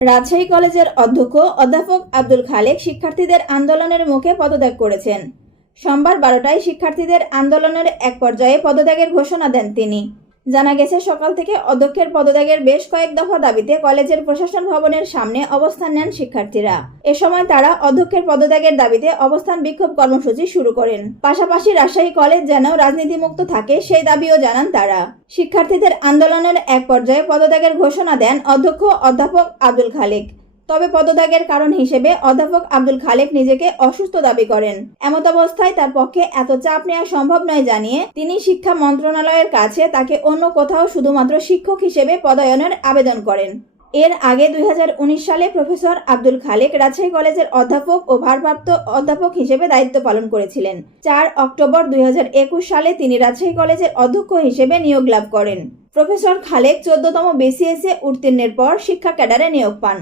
রাজশাহী কলেজের অধ্যক্ষ অধ্যাপক আব্দুল খালেক শিক্ষার্থীদের আন্দোলনের মুখে পদত্যাগ করেছেন। সোমবার বারোটায় শিক্ষার্থীদের আন্দোলনের এক পর্যায়ে পদত্যাগের ঘোষণা দেন তিনি। জানা গেছে, সকাল থেকে অধ্যক্ষের পদত্যাগের বেশ কয়েক দফা দাবিতে কলেজের প্রশাসন ভবনের সামনে অবস্থান নেন শিক্ষার্থীরা। এ সময় তারা অধ্যক্ষের পদত্যাগের দাবিতে অবস্থান বিক্ষোভ কর্মসূচি শুরু করেন। পাশাপাশি রাজশাহী কলেজ যেন রাজনীতিমুক্ত থাকে, সেই দাবিও জানান তারা। শিক্ষার্থীদের আন্দোলনের এক পর্যায়ে পদত্যাগের ঘোষণা দেন অধ্যক্ষ অধ্যাপক আব্দুল খালেক। তবে পদত্যাগের কারণ হিসেবে অধ্যাপক আব্দুল খালেক নিজেকে অসুস্থ দাবি করেন। এমত অবস্থায় তার পক্ষে এত চাপ নেওয়া সম্ভব নয় জানিয়ে তিনি শিক্ষা মন্ত্রণালয়ের কাছে তাকে অন্য কোথাও শুধুমাত্র শিক্ষক হিসেবে পদায়নের আবেদন করেন। এর আগে দুই হাজার উনিশ সালে প্রফেসর আব্দুল খালেক রাজশাহী কলেজের অধ্যাপক ও ভারপ্রাপ্ত অধ্যাপক হিসেবে দায়িত্ব পালন করেছিলেন। চার অক্টোবর দুই হাজার একুশ সালে তিনি রাজশাহী কলেজের অধ্যক্ষ হিসেবে নিয়োগ লাভ করেন। প্রফেসর খালেক চোদ্দতম বিসিএস এ উত্তীর্ণের পর শিক্ষা ক্যাডারে নিয়োগ পান।